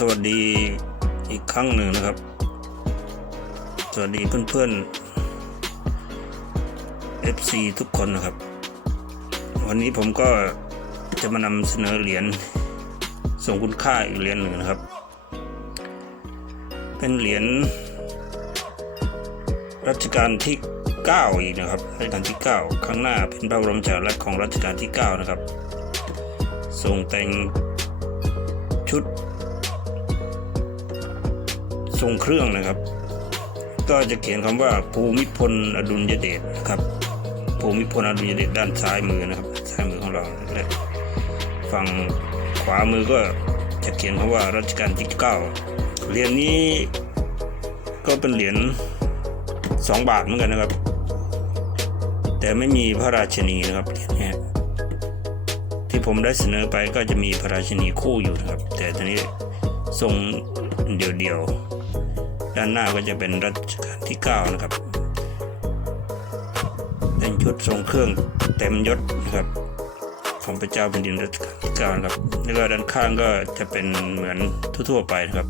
สวัสดีอีกครั้งหนึ่งนะครับ สวัสดีเพื่อนๆ FC ทุกคนนะครับ วันนี้ผมก็จะมานำเสนอเหรียญส่งคุณค่าอีกเหรียญหนึ่งนะครับ เป็นเหรียญรัชกาลที่ 9 อีกนะครับรัชกาลที่ 9 ข้างหน้าเป็นพระบรมฉายาลักษณ์ของรัชกาลที่ 9 นะครับทรงแต่งชุด ทรงเครื่องนะครับ ก็จะเขียนคำว่าภูมิพลอดุลยเดชนะครับ ภูมิพลอดุลยเดชด้านซ้ายมือนะครับ ซ้ายมือของเราและฝั่งขวามือก็จะเขียนคำว่ารัชกาลที่เก้าเหรียญนี้ก็เป็นเหรียญสองบาทเหมือนกันนะครับ แต่ไม่มีพระราชนีนะครับเหรียญนี้ยที่ผมได้เสนอไปก็จะมีพระราชนีคู่อยู่นะครับ แต่ตอนนี้ทรงเดี่ยวๆ ด้านหน้าก็จะเป็นรัชกาลที่ 9 นะครับ เป็นชุดทรงเครื่องเต็มยศนะครับของพระเจ้าแผ่นดินรัชกาลที่ 9 ครับ แล้วก็ด้านข้างก็จะเป็นเหมือนทั่วๆไปนะครับ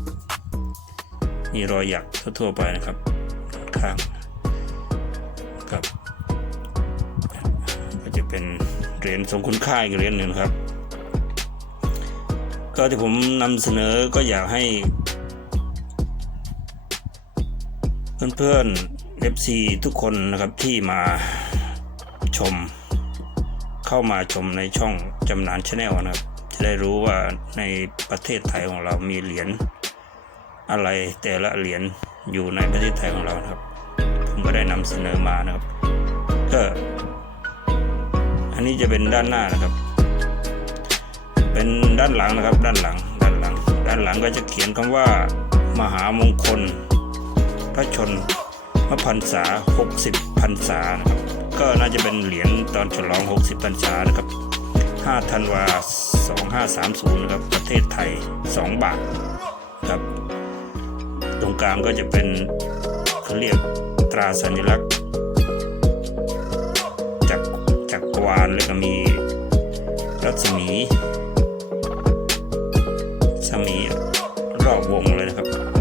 มีรอยหยักทั่วๆไปนะครับ ด้านข้างครับ ก็จะเป็นเหรียญทรงคุณค่าอีกเหรียญหนึ่งครับ ก็ที่ผมนำเสนอก็อยากให้ เพื่อนๆ FC ทุกคนนะครับที่มาชม เข้ามาชมในช่องจำนานชาแนลนะครับ จะได้รู้ว่าในประเทศไทยของเรามีเหรียญอะไรแต่ละเหรียญอยู่ในประเทศไทยของเรานะครับ ผมก็ได้นำเสนอมานะครับ ก็ อันนี้จะเป็นด้านหน้านะครับ เป็นด้านหลังนะครับ ด้านหลัง ด้านหลัง ด้านหลังก็จะเขียนคำว่ามหามงคล พระชนมพรรษา 60พรรษานะครับก็น่าจะเป็นเหรียญตอนฉลอง 60พรรษานะครับ5ธันวา 2530นะครับประเทศไทย 2 บาทครับตรงกลางก็จะเป็นเขาเรียกตราสัญลักษณ์จากจากกรวาลแล้วก็มีรัศมีสมีรอบวงเลยนะครับ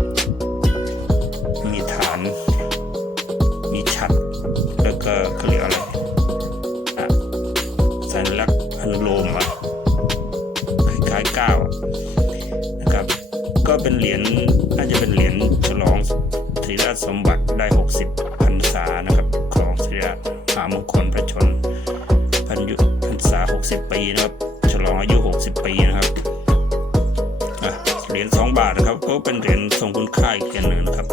ก็เขาเรียกอะไรอะสัญลักษณ์อนุโลมอะคล้ายๆก้าวนะครับ ก็เป็นเหรียญน่าจะเป็นเหรียญฉลองศรีราชสมบัติได้ 60พรรษานะครับของศรีราชมหามงคลพระชนพันยุพรรษา 60 ปีนะครับ ฉลองอายุ 60 ปีนะครับอะเหรียญสองบาทนะครับ ก็เป็นเหรียญทรงคุณค่าอีกเหรียญหนึ่งนะครับ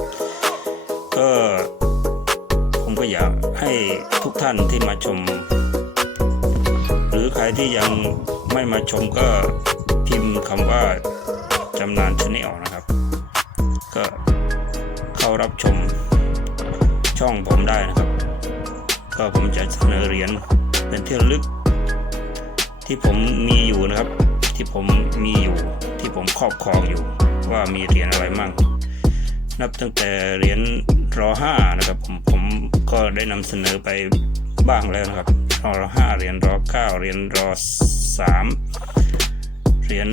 ก็ ก็อยากให้ทุกท่านที่มาชม หรือใครที่ยังไม่มาชมก็พิมพ์คำว่าจำนานชแนลนะครับ ก็เข้ารับชมช่องผมได้นะครับ ก็ผมจะเสนอเหรียญเป็นเที่ระลึก ที่ผมมีอยู่นะครับ ที่ผมมีอยู่ที่ผมครอบครองอยู่ว่ามีเหรียญอะไรมั่ง นับตั้งแต่เหรียญรอห้านะครับผมผมก็ได้นำเสนอไปบ้างแล้วนะครับรอห้าเหรียญรอเก้าเหรียญรอสามเหรียญ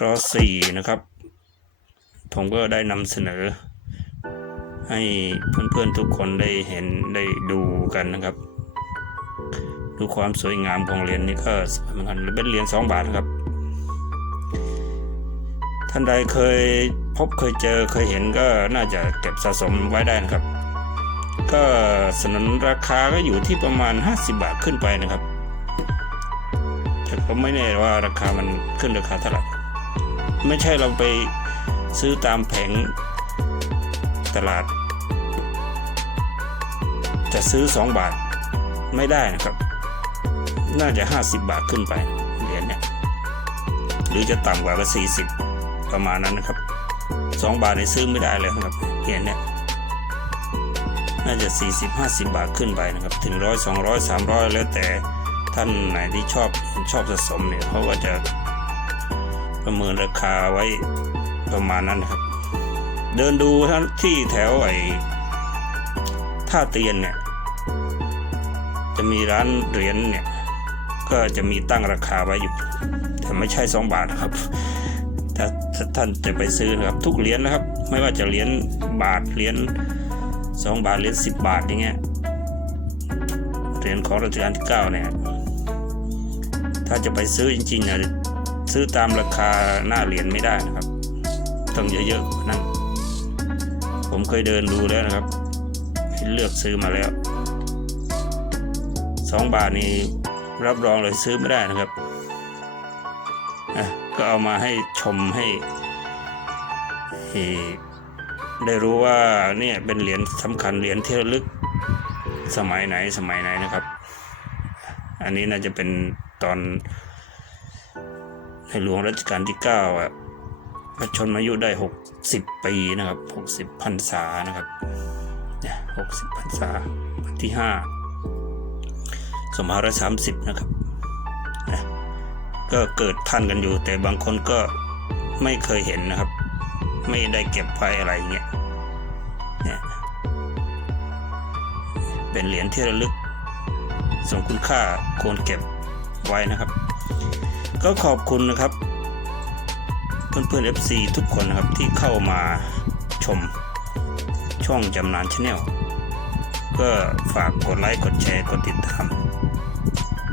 รอสี่นะครับ ผมก็ได้นำเสนอ ให้เพื่อนๆทุกคนได้เห็นได้ดูกันนะครับดูความสวยงามของเหรียญนี่ก็สวยเหมือนกันเป็นเหรียญสองบาทนะครับ ท่านใดเคย พบเคยเจอเคยเห็นก็น่าจะเก็บสะสมไว้ได้นะครับ ก็สนนราคาก็อยู่ที่ประมาณ 50 บาทขึ้นไปนะครับแต่ก็ไม่แน่ว่าราคามันขึ้นราคาเท่าไหร่ไม่ใช่เราไปซื้อตามแผงตลาด จะซื้อ 2 บาทไม่ได้นะครับ น่าจะ 50 บาทขึ้นไปเหรียญเนี่ยหรือจะต่ำกว่าก็40 ประมาณนั้นนะครับ 2บาทนี่ซื้อไม่ได้เลยครับเหรียญเนี่ยน่าจะ 40 50 บาทขึ้นไปนะครับ ถึงร้อยสองร้อยสามร้อยแล้วแต่ท่านไหนที่ชอบชอบสะสมเนี่ยเขาก็จะประเมินราคาไว้ประมาณนั้นนะครับ เดินดูท่านที่แถวไอ้ท่าเตียนเนี่ย จะมีร้านเหรียญเนี่ย ก็จะมีตั้งราคาไว้อยู่ แต่ไม่ใช่ 2 บาทครับ ท่านจะไปซื้อนะครับทุกเหรียญนะครับ ไม่ว่าจะเหรียญบาทเหรียญสองบาทเหรียญสิบบาทอย่างเงี้ยเหรียญของรัชกาลที่เก้าเนี่ยถ้าจะไปซื้อจริงๆนะซื้อตามราคาหน้าเหรียญไม่ได้นะครับ ต้องเยอะๆนั้นผมเคยเดินดูแล้วนะครับ เลือกซื้อมาแล้วสองบาทนี้รับรองเลยซื้อไม่ได้นะครับ ก็เอามาให้ชมให้ให้ได้รู้ว่าเนี่ยเป็นเหรียญสำคัญเหรียญที่ระลึกสมัยไหนสมัยไหนนะครับ อันนี้น่าจะเป็นตอนในหลวงรัชกาลที่เก้าอะพระชนมายุได้หกสิบปีนะครับหกสิบพรรษานะครับเนี่ยหกสิบพรรษาวันที่ห้าสองพันห้ารสามสิบนะครับ ก็เกิดทันกันอยู่ แต่บางคนก็ไม่เคยเห็นนะครับ ไม่ได้เก็บไว้อะไรเงี้ยเนี่ยเป็นเหรียญที่ระลึกสมคุณค่าควรเก็บไว้นะครับ ก็ขอบคุณนะครับ เพื่อนๆ FC ทุกคนนะครับที่เข้ามาชมช่องจำนานชาแนลก็ฝากกดไลค์ กดแชร์ กดติดตาม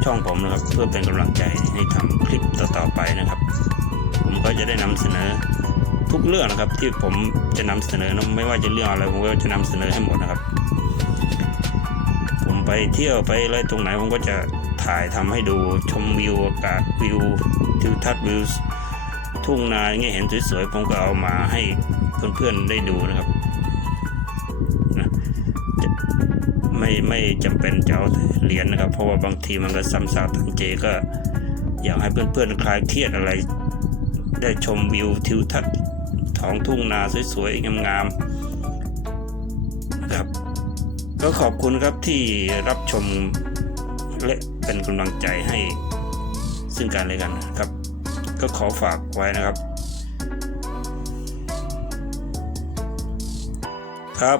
ช่องผมนะครับ เพื่อเป็นกำลังใจให้ทำคลิปต่อๆไปนะครับ ผมก็จะได้นำเสนอทุกเรื่องนะครับ ที่ผมจะนำเสนอนะไม่ว่าจะเรื่องอะไรผมก็จะนำเสนอให้หมดนะครับ ผมไปเที่ยวไปอะไรตรงไหนผมก็จะถ่ายทำให้ดูชมวิวอากาศวิวทิวทัศน์วิวทุ่งนาอย่างเงี้ยเห็นสวยๆผมก็เอามาให้เพื่อนๆได้ดูนะครับ ไม่ไม่จำเป็นจะเอาเหรียญนะครับ เพราะว่าบางทีมันก็ซ้ำซากทันเจก็ อยากให้เพื่อนๆคลายเครียดอะไร ได้ชมวิวทิวทัศน์ท้องทุ่งนาสวยๆงามๆนะครับ ก็ขอบคุณครับที่รับชมและเป็นกำลังใจให้ซึ่งกันและกันนะครับ ก็ขอฝากไว้นะครับครับ